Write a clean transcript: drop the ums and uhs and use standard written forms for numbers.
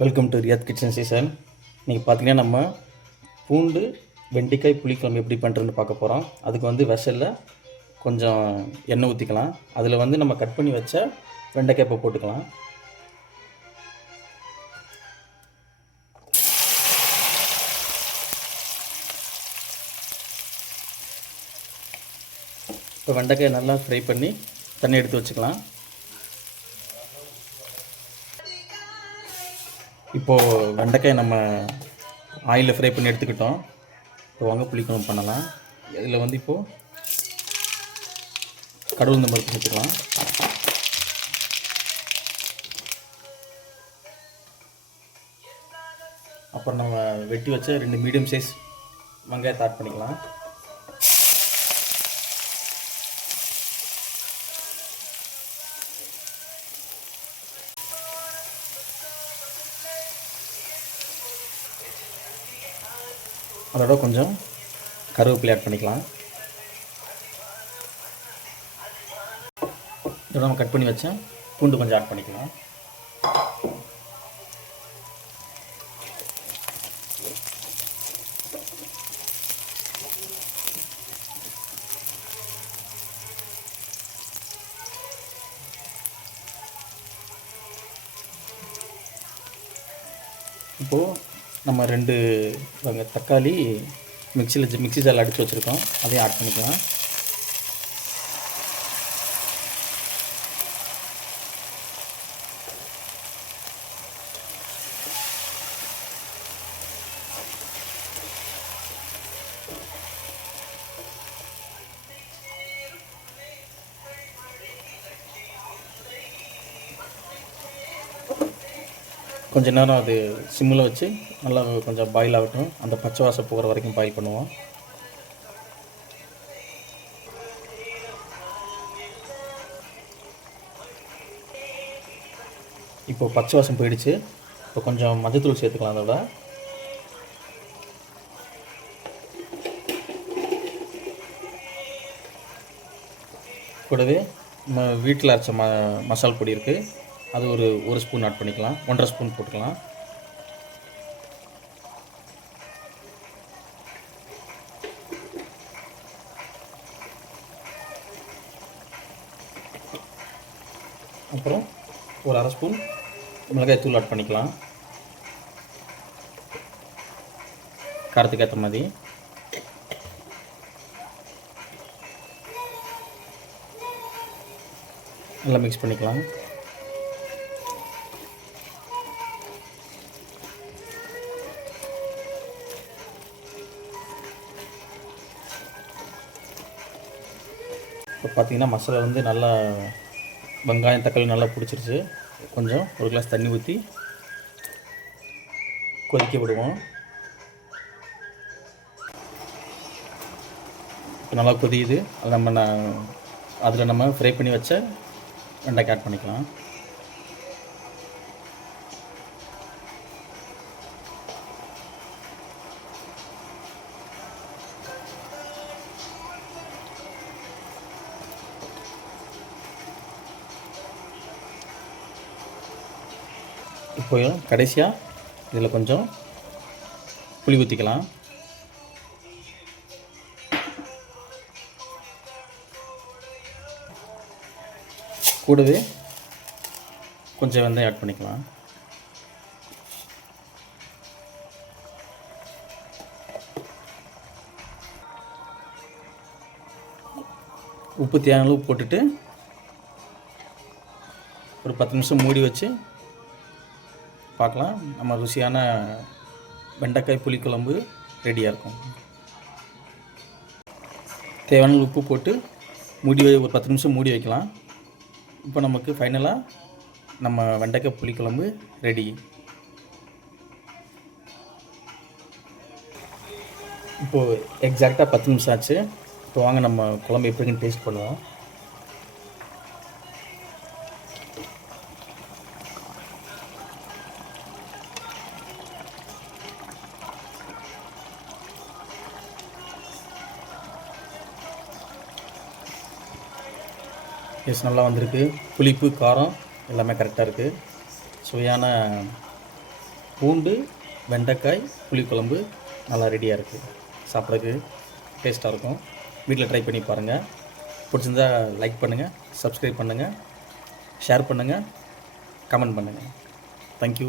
Welcome to Riyadh kitchen season. இன்றைக்கி பார்த்திங்கன்னா நம்ம பூண்டு வெண்டைக்காய் புளிக்குழம்பு எப்படி பண்ணுறதுன்னு பார்க்க போகிறோம். அதுக்கு வெசலில் கொஞ்சம் எண்ணெய் ஊற்றிக்கலாம். அதில் நம்ம கட் பண்ணி வச்ச வெண்டைக்காய் இப்போ போட்டுக்கலாம். இப்போ வெண்டைக்காய் நல்லா ஃப்ரை பண்ணி தண்ணி எடுத்து வச்சுக்கலாம். இப்போது வெண்டைக்காய் நம்ம ஆயிலில் ஃப்ரை பண்ணி எடுத்துக்கிட்டோம். இப்போ வாங்க புளிக்குழம்பு பண்ணலாம். இதில் இப்போது கடவுள் பருப்பு சேர்த்துக்கலாம். அப்புறம் நம்ம வெட்டி வச்ச 2 மீடியம் சைஸ் வெங்காயத்தை ஆட் பண்ணிக்கலாம். அதோட கொஞ்சம் கருவேப்பிலை ஆட் பண்ணிக்கலாம். இதோட நம்ம கட் பண்ணி வச்ச பூண்டு கொஞ்சம் ஆட் பண்ணிக்கலாம். இப்போது நம்ம 2 தக்காளி மிக்ஸி ஜாரில் அடித்து வச்சுருக்கோம். அதையும் ஆட் பண்ணிக்கலாம். கொஞ்ச நேரம் அது சிம்மில் வச்சு நல்லா கொஞ்சம் பாயில் ஆகட்டும். அந்த பச்சை வாசம் போகிற வரைக்கும் பாயில் பண்ணுவோம். இப்போது பச்சை வாசம் போயிடுச்சு. இப்போ கொஞ்சம் மஞ்சத்தூள் சேர்த்துக்கலாம். அதோட கூடவே நம்ம வீட்டில் அரைச்ச மசால் பொடி இருக்குது. அது ஒரு ஸ்பூன் ஆட் பண்ணிக்கலாம். 1.5 ஸ்பூன் போட்டுக்கலாம். அப்புறம் ஒரு 1/2 ஸ்பூன் மிளகாய் தூள் ஆட் பண்ணிக்கலாம். காரத்துக்கு ஏற்ற மாதிரி. நல்லா மிக்ஸ் பண்ணிக்கலாம். இப்போ பார்த்திங்கன்னா மசாலா நல்லா வெங்காயம் தக்காளி நல்லா பிடிச்சிருச்சு. கொஞ்சம் ஒரு கிளாஸ் தண்ணி ஊற்றி கொதிக்க விடுவோம். இப்போ நல்லா கொதியுது. அது அதில் நம்ம ஃப்ரை பண்ணி வச்ச வெண்டைக்காய் ஆட் பண்ணிக்கலாம். இப்போ கடைசியாக இதில் கொஞ்சம் புளி ஊற்றிக்கலாம். கூடவே கொஞ்சம் வெந்தயம் ஆட் பண்ணிக்கலாம். உப்பு தேவையான அளவு போட்டுட்டு ஒரு 10 நிமிஷம் மூடி வச்சு பார்க்கலாம். நம்ம ருசியான வெண்டைக்காய் புளிக்குழம்பு ரெடியாக இருக்கும். தேவையான உப்பு போட்டு ஒரு 10 நிமிஷம் மூடி வைக்கலாம். இப்போ நமக்கு ஃபைனலாக நம்ம வெண்டைக்காய் புளிக்குழம்பு ரெடி. இப்போது எக்ஸாக்டாக 10 நிமிஷம் ஆச்சு. இப்போ வாங்க நம்ம குழம்பு எப்படின்னு டேஸ்ட் பண்ணுவோம். டேஸ்ட் நல்லா வந்திருக்கு. புளிப்பு காரம் எல்லாமே கரெக்டாக இருக்குது. சுவையான பூண்டு வெண்டைக்காய் புளிக்குழம்பு நல்லா ரெடியாக இருக்குது. சாப்பிட்றதுக்கு டேஸ்ட்டாக இருக்கும். வீட்டில் ட்ரை பண்ணி பாருங்கள். பிடிச்சிருந்தா லைக் பண்ணுங்கள், சப்ஸ்கிரைப் பண்ணுங்கள், ஷேர் பண்ணுங்கள், கமெண்ட் பண்ணுங்கள். தேங்க்யூ.